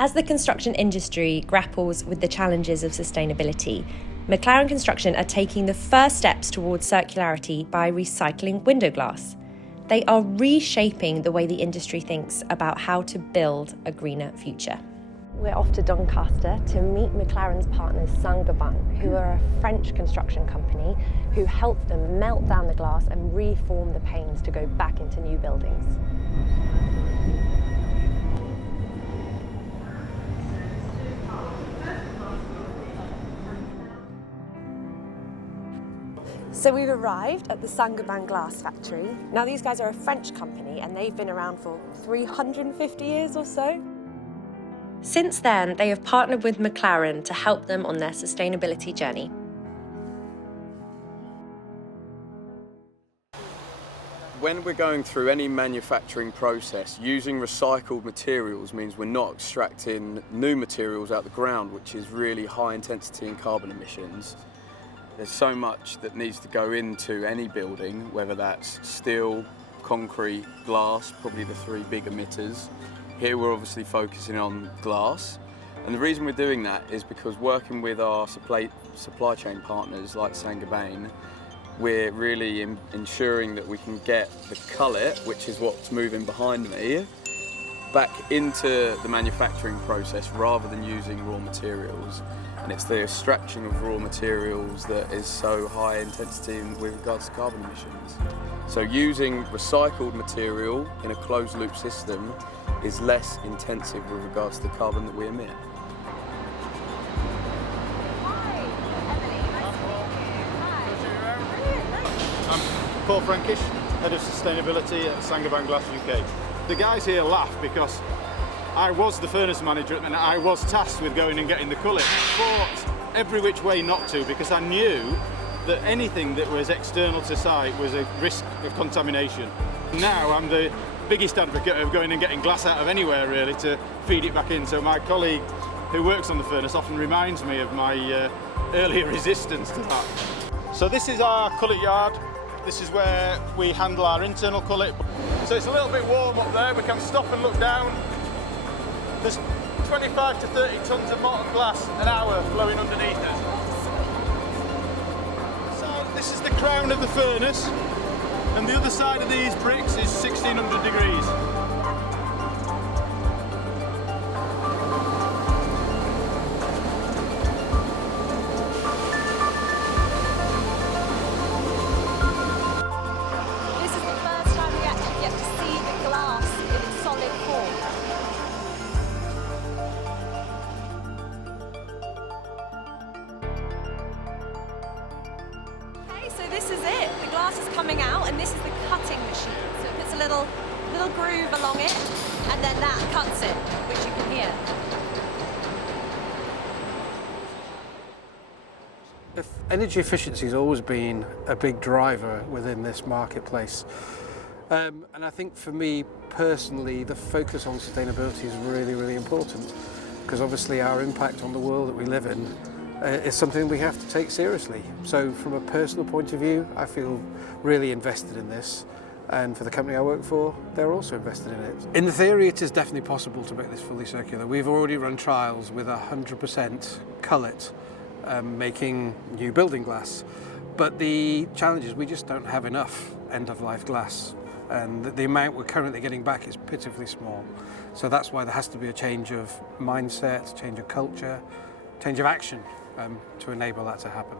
As the construction industry grapples with the challenges of sustainability, McLaren Construction are taking the first steps towards circularity by recycling window glass. They are reshaping the way the industry thinks about how to build a greener future. We're off to Doncaster to meet McLaren's partners Saint-Gobain, who are a French construction company who helped them melt down the glass and reform the panes to go back into new buildings. So we've arrived at the Saint-Gobain glass factory. Now these guys are a French company and they've been around for 350 years or so. Since then, they have partnered with McLaren to help them on their sustainability journey. When we're going through any manufacturing process, using recycled materials means we're not extracting new materials out the ground, which is really high intensity in carbon emissions. There's so much that needs to go into any building, whether that's steel, concrete, glass, probably the three big emitters. Here we're obviously focusing on glass. And the reason we're doing that is because working with our supply chain partners like Saint-Gobain, we're really ensuring that we can get the cullet, which is what's moving behind me, back into the manufacturing process rather than using raw materials. And it's the extraction of raw materials that is so high intensity with regards to carbon emissions. So using recycled material in a closed loop system is less intensive with regards to the carbon that we emit. I'm Paul Frankish, Head of Sustainability at Saint-Gobain Glass UK. The guys here laugh because I was the furnace manager and I was tasked with going and getting the cullet. I fought every which way not to because I knew that anything that was external to site was a risk of contamination. Now I'm the biggest advocate of going and getting glass out of anywhere really to feed it back in. So my colleague who works on the furnace often reminds me of my earlier resistance to that. So this is our cullet yard. This is where we handle our internal cullet. So it's a little bit warm up there. We can stop and look down. There's 25 to 30 tonnes of molten glass an hour flowing underneath us. So this is the crown of the furnace, and the other side of these bricks is 1600 degrees. This is the first time we actually get to see the glass in its solid form. So this is it. The glass is coming out and this is the cutting machine. So it puts a little groove along it and then that cuts it, which you can hear. Energy efficiency has always been a big driver within this marketplace. And I think for me personally, the focus on sustainability is really, really important because obviously our impact on the world that we live in is something we have to take seriously. So from a personal point of view, I feel really invested in this. And for the company I work for, they're also invested in it. In theory, it is definitely possible to make this fully circular. We've already run trials with 100% cullet making new building glass. But the challenge is we just don't have enough end-of-life glass. And the amount we're currently getting back is pitifully small. So that's why there has to be a change of mindset, change of culture, change of action to enable that to happen.